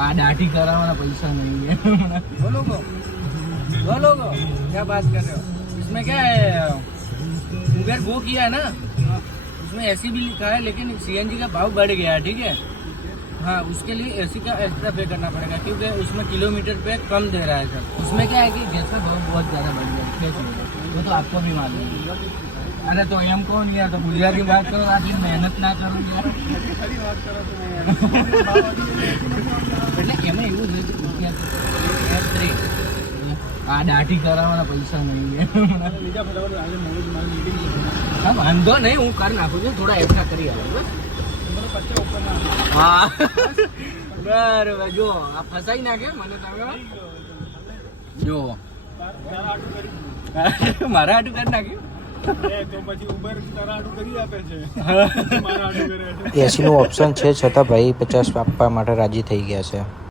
आ दाढ़ी करावाना पैसा नहीं है। बोलो क्या बात कर रहे हो? इसमें क्या है, उबेर वो किया है ना, उसमें एसी भी लिखा है, लेकिन सीएनजी का भाव बढ़ गया है, ठीक है। हाँ, उसके लिए एसी का एक्स्ट्रा पे करना पड़ेगा, क्योंकि उसमें किलोमीटर पे कम दे रहा है सर। उसमें क्या है कि गैस का भाव बहुत ज़्यादा बढ़ गया है, वो तो आपको भी मालूम है। अरे तो एम कौन यार, तो गुजराती बात करो, आखिर मेहनत ना करो यार। એટલે એમાં એવું છે કે F3 આ દાઢી કરાવવાના પૈસા નહીં है। હા વાંધો નહીં, હું કરી નાખું છું, થોડા એક્સ્ટ્રા કરી આવું બસ। હા બરાબર, જો આ ફસાઈ નાખે મને તમે, જો મારા હાટું કરી નાખ્યું તો પછી ઉબર તારા હાટું કરી આપે છે, મારા હાટું કરે છે। એસીનું ઓપ્શન છે છતાં ભાઈ 50 આપવા માટે રાજી થઈ ગયા છે।